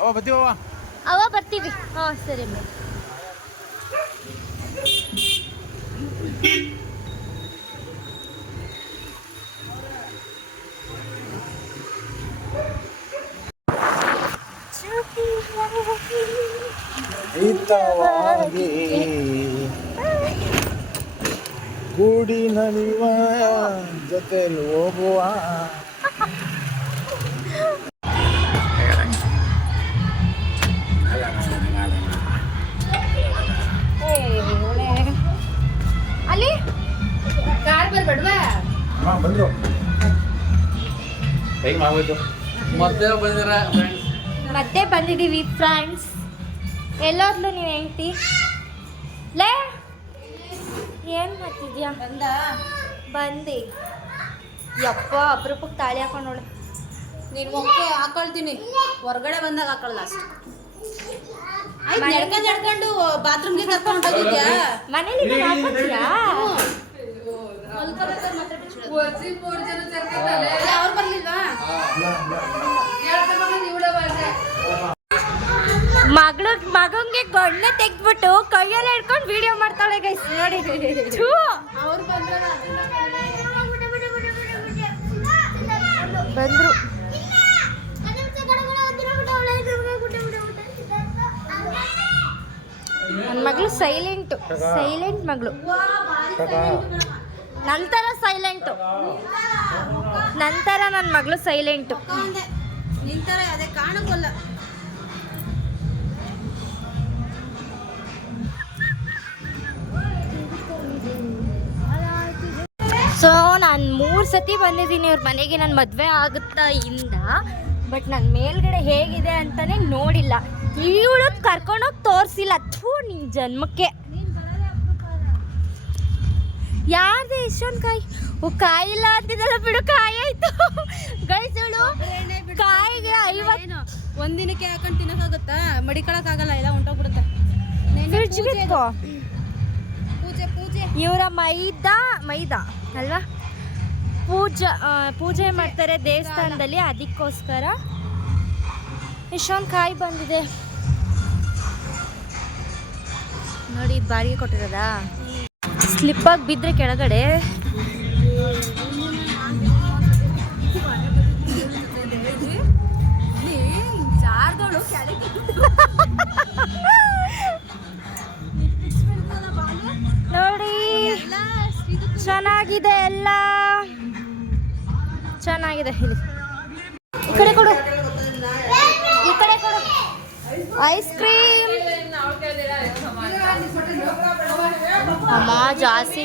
ಅವ ಬರ್ತೀವ ಅವ ಬರ್ತೀವಿ. ಹಾಂ ಸರಿ ಮೇಡಮ್. ಹಿತವಾಗಿ ಕೂಡಿ ನಲಿಯುವ ಜೊತೆಲಿ ಹೋಗುವ. ಅಲ್ಲಿ ಕಾರ್ ಬರ್ಬೇಡ್ವಾ? ಬಂದ್ರು ಹೇಗೆ ಮಾಡ್ಬೋದು. ಮತ್ತೆ ಬಂದಿದ್ದೀವಿ ಫ್ರೆಂಡ್ಸ್. ಎಲ್ಲೋದ್ಲು ನೀವು ಹೆಂಡ್ತಿ ಲೇ ಏನು ಮಾಡ್ತಿದ್ಯಾ? ಬಂದು ಯಪ್ಪ ಅಪರೂಪಕ್ಕೆ ತಾಳಿ ಹಾಕೊಂಡೋಳು. ನೀನು ಮೊಕ್ಕೆ ಹಾಕೊಳ್ತೀನಿ, ಹೊರಗಡೆ ಬಂದಾಗ ಹಾಕೊಳ್ಳ ಅಷ್ಟು. ನಡ್ಕೊಂಡು ಬಾತ್ರೂಮ್ಗೆ ಕರ್ಕೊಂಡು ಹೋಗಿದ್ಯಾ? ಮನೇಲಿ ಹಾಕೊಳ್ತೀಯಾ? ಅವ್ರು ಬರ್ಲಿಲ್ವಾ? ಮಗಂಗೆ ಗಣ್ಣೆ ತೆಗ್ದ್ಬಿಟ್ಟು ಕೈಯಲ್ಲಿ ಹಿಡ್ಕೊಂಡು ವಿಡಿಯೋ ಮಾಡ್ತಾಳೆ ಗೈಸ್ ನೋಡಿ. ಬಂದ್ರು ನನ್ನ ಮಗಳು ಸೈಲೆಂಟ್ ಮಗಳು. ನಂತರ ನನ್ನ ಮಗಳು ಸೈಲೆಂಟು. ನಿಂತಾರೆ ಅದೇ ಕಾಣಕ್ಕಲ್ಲ. ಸೊ ನಾನು 3 ಸತಿ ಬಂದಿದ್ದೀನಿ ಅವ್ರ ಮನೆಗೆ ನನ್ನ ಮದುವೆ ಆಗುತ್ತಾ ಇಂದ. ಬಟ್ ನನ್ನ ಮೇಲ್ಗಡೆ ಹೇಗಿದೆ ಅಂತಲೇ ನೋಡಿಲ್ಲ. ಇವಳು ಕರ್ಕೊಂಡೋಗಿ ತೋರಿಸಿಲ್ಲ. ಥೂ ನಿನ್ನ ಜನ್ಮಕ್ಕೆ. ಯಾರ್ದು ಇಷ್ಟೊಂದು ಕಾಯಿ? ಕಾಯಿ ಇಲ್ಲ ಅಂತಿದ್ದಲ್ಲ ಬಿಡು, ಕಾಯಿ ಆಯ್ತು ಗಳಿಸೋಳು. ಕಾಯಿಗೆ 50 ಒಂದಿನಕ್ಕೆ ಹಾಕೊಂಡು ತಿನ್ನಕ್ಕಾಗುತ್ತಾ? ಮಡಿಕೊಳಕ್ಕಾಗಲ್ಲ, ಎಲ್ಲ ಹೊಂಟೋಗ್ಬಿಡುತ್ತೆ. ಫ್ರಿಡ್ಜ್ಗೆ ಇಟ್ಕೋ. ಪೂಜೆ ಇವರ ಮೈದಾ ಅಲ್ವಾ ಪೂಜೆ ಮಾಡ್ತಾರೆ ದೇವಸ್ಥಾನದಲ್ಲಿ. ಅದಕ್ಕೋಸ್ಕರ ಇಷ್ಟೊಂದು ಕಾಯಿ ಬಂದಿದೆ ನೋಡಿ. ಬಾಡಿಗೆ ಕೊಟ್ಟಿರೋದಾ? ಸ್ಲಿಪ್ಪಾಗಿ ಬಿದ್ದರೆ ಕೆಳಗಡೆ ನೋಡಿ. ಚೆನ್ನಾಗಿದೆ, ಎಲ್ಲ ಚೆನ್ನಾಗಿದೆ. ಇಲ್ಲಿ ಈ ಕಡೆ ಕೊಡು, ಈ ಕಡೆ ಕೊಡು. ಐಸ್ ಕ್ರೀಮ್ ಅಮ್ಮ ಜಾಸ್ತಿ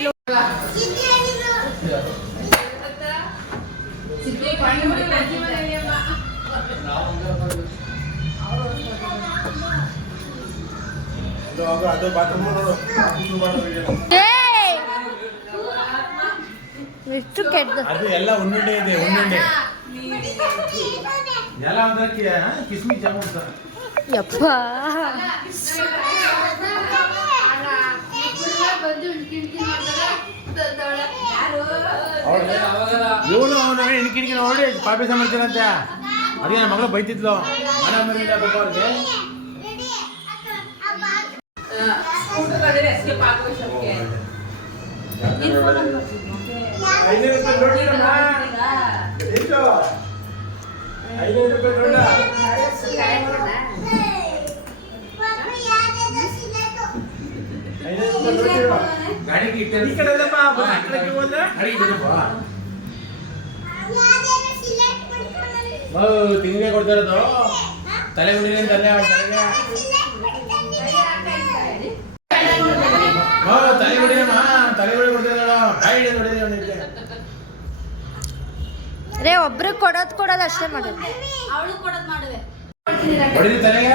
ಎಷ್ಟು ಕೆಟ್ಟ. ಅದು ಎಲ್ಲ ಉಂಡುಂಡೆ ಇದೆ, ಉಂಡುಂಡೆ ಎಲ್ಲ ಒಂದಕ್ಕೆ ಕಿಸ್ಮಿ ಜಾಮೂನ್ ಯಪ್ಪ. ಬಂದು ಇವನು ಅವನು ಇನ್ಕಿನ್ಕಿ ನೋಡಿ ಪಾಪಿ ಮಾಡ್ತೀರಂತೆ ಅದೇ ನನ್ನ ಮಗಳು ಬೈತಿದ್ಲು ಮನೆ ಮನೆಯಿಂದ ಪಾಪ ಅವ್ರಿಗೆ ತಿಂಗಳಿಗೆ ಕೊಡ್ತಾ ಇರೋದು ತಲೆ ಬಿಡಿ ತಲೆ ತಲೆ ಬಿಡಿಯಮ್ಮ ತಲೆ ಬಿಡಿ ಕೊಡ್ತಾ ಇದ್ದಾಳು ಬಾಯಿ ಹೊಡಿದೆ ರೇ ಒಬ್ರಿಗೆ ಕೊಡೋದು ಅಷ್ಟೇ ಮಾಡೋದು. ಹೊಡಿದೆ ತಲೆಗೆ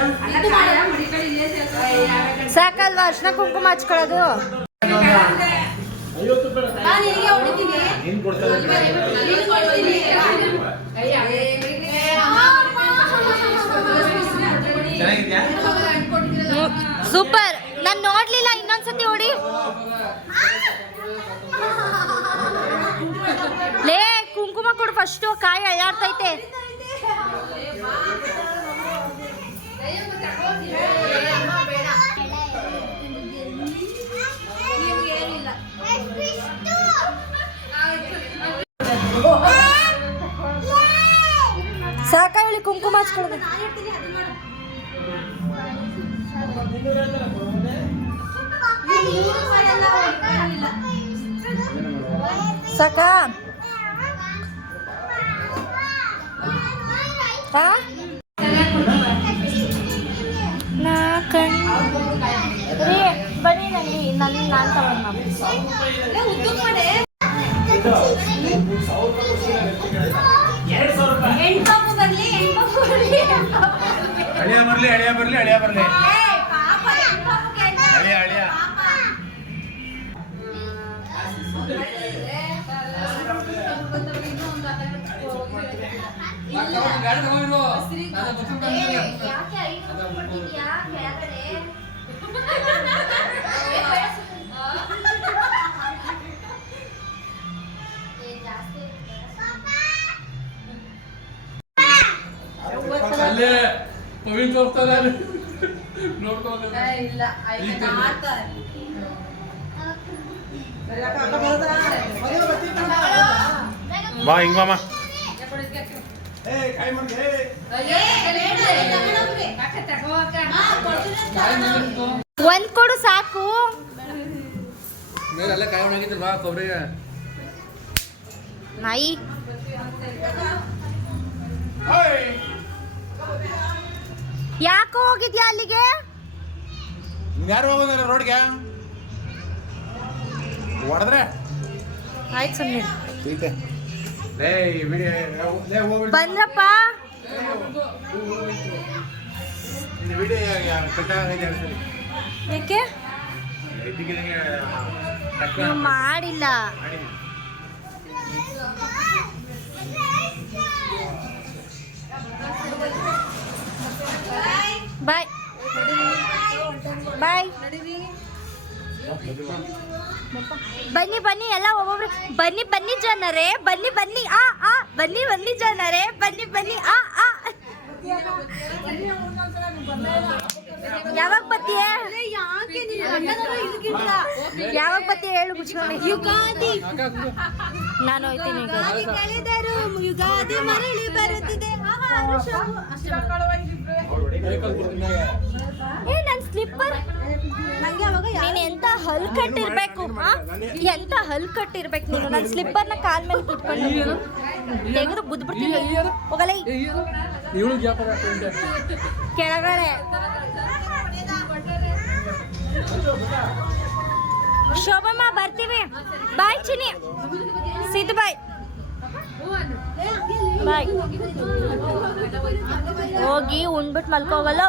ಸಾಕಲ್ವಾ ಅರ್ಶಿನ ಕುಂಕುಮ ಹಚ್ಕೊಳ್ಳೋದು? ನೀನ್ ಕೊಡ್ತಾ ಚೆನ್ನಾಗಿದ್ಯಾ? ಸೂಪರ್. ನಾನು ನೋಡ್ಲಿಲ್ಲ, ಇನ್ನೊಂದ್ಸತಿ ಹೊಡಿ. ಲೇ ಕುಂಕುಮ ಕೊಡು ಫಸ್ಟು, ಕಾಯಿ ಅಳ್ಳಾಡ್ತೈತೆ. ಸಾಕ ಹೇಳಿ ಕುಂಕುಮ ಹಚ್ಕೊಳ್ಳೋದು. ಸಾಕ ಬನ್ನಿ ನಾನು ತಗೊಂಡು ಅಳಿಯ ಬರ್ಲಿ ಅಳಿಯ ಬರ್ಲಿ ಅಳಿಯ ಬರ್ಲಿ ಅಳಿಯ ಅಳಿಯ ಅಲ್ಲೇ ಪವಿನ್ ಹೋಗ್ತಾರೆ ಇಲ್ಲ ಬಾ ಹಿಂಗ ಮಾಮ ಒಂದ್ ಕೊಡು ಸಾಕು. ನಾಯಿ ಯಾಕೋ ಹೋಗಿದ್ಯಾ ಅಲ್ಲಿಗೆ? ಯಾರು ಹೋಗೋದಾರ ರೋಡ್ಗೆ ಹೊಡೆದ್ರೆ ಆಯ್ತು ಸುಮ್ಮನೆ ಬಂದ್ರಪ್ಪ. ಯಾಕೆ ಮಾಡಿಲ್ಲ? ಬಾಯ್ ಬಾಯ್. ಬನ್ನಿ ಬನ್ನಿ ಎಲ್ಲ ಒಬ್ಬೊಬ್ರು ಬನ್ನಿ ಬನ್ನಿ ಜನರೇ ಬನ್ನಿ ಬನ್ನಿ ಬನ್ನಿ ಜನರೇ ಬನ್ನಿ ಬನ್ನಿ ಯಾವಾಗ ಬತ್ತೀಯ? ಯಾವಾಗ ಬತ್ತೀಯ ಹೇಳು ಮುಚ್ಕೊಂಡು. ಯುಗಾದಿ ನಾನು ಹೋಯ್ತೀನಿ. ಯುಗಾದಿ ಮರಳಿ ಬರುತ್ತಿದೆ. ನನ್ ಸ್ಲಿಪ್ಪರ್ ನೀನು ಎಂತ ಹಲ್ ಕಟ್ಟಿರ್ಬೇಕು, ಎಂತ ಹಲ್ ಕಟ್ಟಿರ್ಬೇಕು ನೀನು. ನನ್ನ ಸ್ಲಿಪ್ಪರ್ನ ಕಾಲ್ ಮೇಲೆ ಕುಟ್ಕೊಂಡು ತೆಗೆದು ಬುದ್ಬಿಡ್ತೀನಿ. ಹೋಗಲ್ಲ ಕೆಳಗಡೆ. ಶೋಭಮ್ಮ ಬರ್ತೀವಿ. ಬಾಯ್ ಚಿನಿ, ಸಿದ್ದು ಬಾಯ್ ಬಾಯ್. ಹೋಗಿ ಉಣ್ಬಿಟ್ಟು ಮಲ್ಕೋಗಲ್ಲ.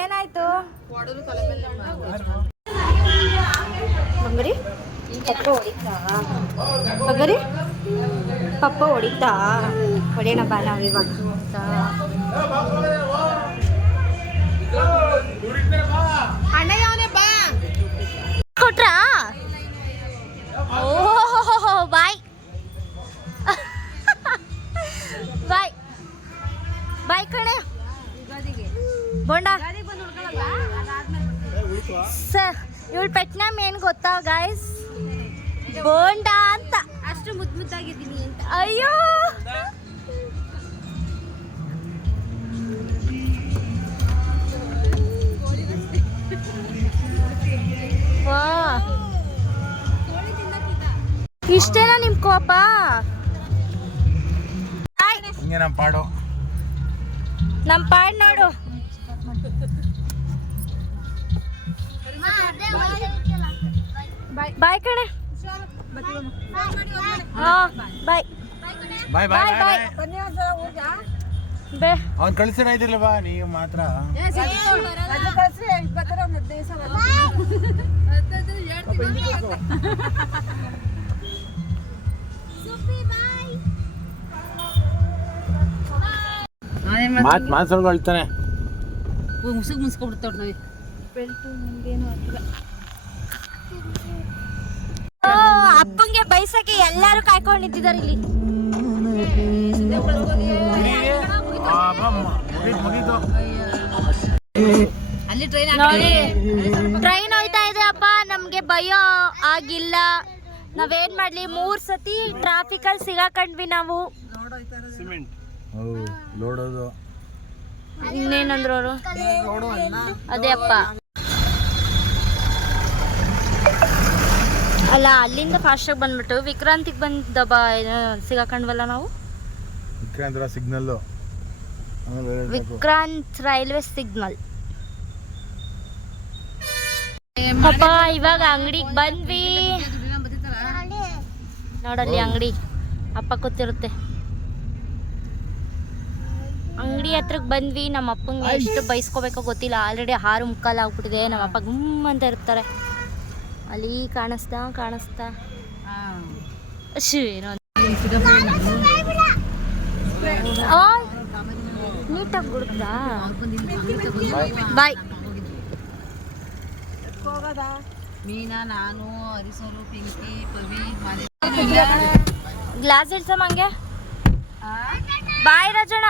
ಏನಾಯ್ತು ಬಂಗರಿ? ಪಪ್ಪ ಹೊಡಿತಾ ಬಂಗರಿ? ಪಪ್ಪ ಹೊಡಿತಾ? ಹೊಡೆಯೋಣ ಬಾ ನಾವು ಇವಾಗ. ಸರ್ ಇವಳ ಪೆಟ್ ನೇಮ್ ಏನು ಗೊತ್ತಾ ಗಾಯ್ಸ್? ಬೋಂಡಾ ಅಂತ. ಅಷ್ಟು ಮುದ್ದಾಗಿದ್ದೀನಿ ಅಂತ. ಅಯ್ಯೋ ವಾ, ಇಷ್ಟೇನಾ ನಿಮ್ ಕೋಪ? ಹಿಂಗೆ ನಮ್ಮ ಪಾಡು. ನಮ್ ಪಾಡ್ ನೋಡು. ಬಾಯ್ ಕಣೆ. ಹಾ ಬಾಯ್ ಬಾಯ್ ಬಾಯ್ ಬಾಯ್ ಬೇ. ಅವ್ನು ಕಳಿಸಿರ ಇದಿಲ್ಲವಾ ನೀವು ಮಾತ್ರ. ಮಾತು ಹೇಳ್ತಾನೆ. ಮುನ್ಸ್ಕೊಬಿಡ್ತಾವ್ ನಾವೇ. ಅಪ್ಪಂಗೆ ಬೈಸಕ್ಕೆ ಎಲ್ಲಾರು ಕಾಯ್ಕೊಂಡಿದ್ದಾರೆ ಇಲ್ಲಿ. ಮುಗೀತು. ಅಲ್ಲಿ ಟ್ರೈನ್ ನೋಡಿ ಟ್ರೈನ್ ಹೋಯ್ತಾ ಇದೆ ಅಪ್ಪ. ನಮ್ಗೆ ಭಯ ಆಗಿಲ್ಲ. ನಾವೇನ್ ಮಾಡ್ಲಿ, 3 ಸತಿ ಟ್ರಾಫಿಕ್ ಅಲ್ಲಿ ಸಿಗಾಕೊಂಡ್ವಿ ನಾವು. ಲೋಡೋದು ಇನ್ನೇನಂದ್ರು ಅವರು? ಅದೇ ಅಪ್ಪ. ಅಲ್ಲ ಅಲ್ಲಿಂದ ಫಾಸ್ಟಾಗಿ ಬಂದ್ಬಿಟ್ಟು ವಿಕ್ರಾಂತಿಗೆ ಬಂದ ಸಿಗಾಕೊಂಡ್ವಲ್ಲ ನಾವು. ವಿಕ್ರಾಂತರ ಸಿಗ್ನಲ್ಲು, ವಿಕ್ರಾಂತ್ ರೈಲ್ವೆ ಸಿಗ್ನಲ್. ಅಪ್ಪ ಇವಾಗ ಅಂಗಡಿಗೆ ಬಂದ್ವಿ. ನೋಡಲ್ಲಿ ಅಂಗಡಿ ಅಪ್ಪ ಕೂತಿರುತ್ತೆ. ಅಂಗಡಿ ಹತ್ರಕ್ಕೆ ಬಂದ್ವಿ. ನಮ್ಮ ಅಪ್ಪಂಗೆ ಎಷ್ಟು ಬೈಸ್ಕೋಬೇಕೋ ಗೊತ್ತಿಲ್ಲ. ಆಲ್ರೆಡಿ 6:45 ಆಗ್ಬಿಟ್ಟಿದೆ. ನಮ್ಮ ಅಪ್ಪ ಗುಮ್ ಅಂತ ಇರ್ತಾರೆ. ಅಲ್ಲಿ ಕಾಣಿಸ್ತಾ ಏನೋ ನೀಟಾಗಿ ಗುಡ್ತಾ. ಬಾಯ್. ಮೀನಾ, ನಾನು, ಹರಿಸರು, ಪಿಂಕಿ, ಪವಿ, ಗ್ಲಾಸ್ ಇಡ್ಸಮ್ಮ ಹಂಗೆ. ಬಾಯ್ ರಾಜಣ್ಣ.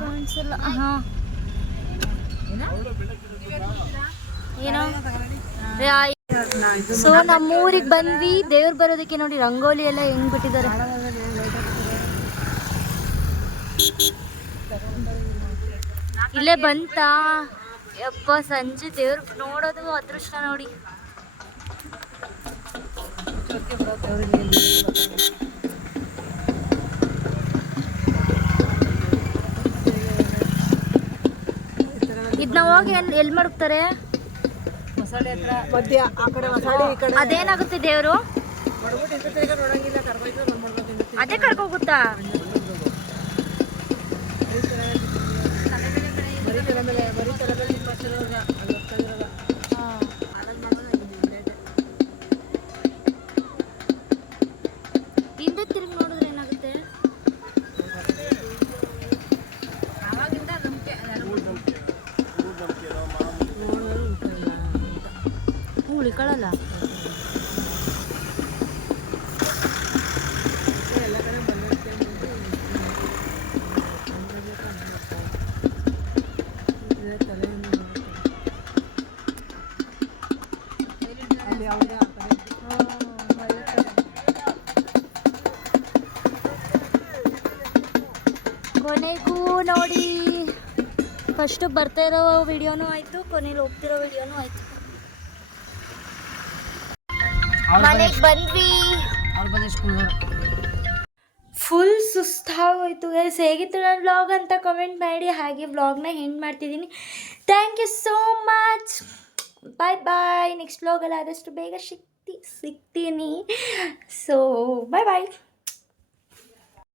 ಕಾಣಿಸಲ್ಲ. ಹಾ ಏನೋ. ಸೊ ನಮ್ಮೂರಿಗೆ ಬಂದ್ವಿ. ದೇವ್ರು ಬರೋದಕ್ಕೆ ನೋಡಿ ರಂಗೋಲಿ ಎಲ್ಲ ಹೆಂಗ್ ಬಿಟ್ಟಿದ್ದಾರೆ. ಇಲ್ಲೇ ಬಂತಾ ಯಪ್ಪ. ಸಂಜೆ ದೇವ್ರು ನೋಡೋದು ಅದೃಷ್ಟ ನೋಡಿ. ಇದನ್ನ ಹೋಗಿ ಎಲ್ಲಿ ಮಡಗ್ತಾರೆ? ಅದೇನಾಗುತ್ತೆ ದೇವ್ರು? ಅದೇ ಕರ್ಕೋಗುತ್ತಾ? ಹಿಂದೆ ತಿರುಗಿ ನೋಡಿದ್ರೆ ಏನಾಗುತ್ತೆ? ಉಳಿಕೊಳ್ಳಲ್ಲ. ಕೊನೆಗೂ ನೋಡಿ, ಫಸ್ಟು ಬರ್ತಾ ಇರೋ ವಿಡಿಯೋನೂ ಆಯಿತು, ಕೊನೆಯಲ್ಲಿ ಹೋಗ್ತಿರೋ ವಿಡಿಯೋನೂ ಆಯಿತು. ಮನೆಗೆ ಬಂದ್ವಿ. ಫುಲ್ ಸುಸ್ತಾಗೋಯ್ತು ಗೈಸ್. ಹೇಗಿತ್ತು ನನ್ನ ವ್ಲಾಗ್ ಅಂತ ಕಮೆಂಟ್ ಮಾಡಿ. ಹಾಗೆ ವ್ಲಾಗ್ನ ಎಂಡ್ ಮಾಡ್ತಿದ್ದೀನಿ. Thank you so much. Bye bye. Next ವ್ಲಾಗಲ್ಲಿ ಆದಷ್ಟು ಬೇಗ ಸಿಗ್ತೀನಿ. ಸೊ ಬಾಯ್ ಬಾಯ್.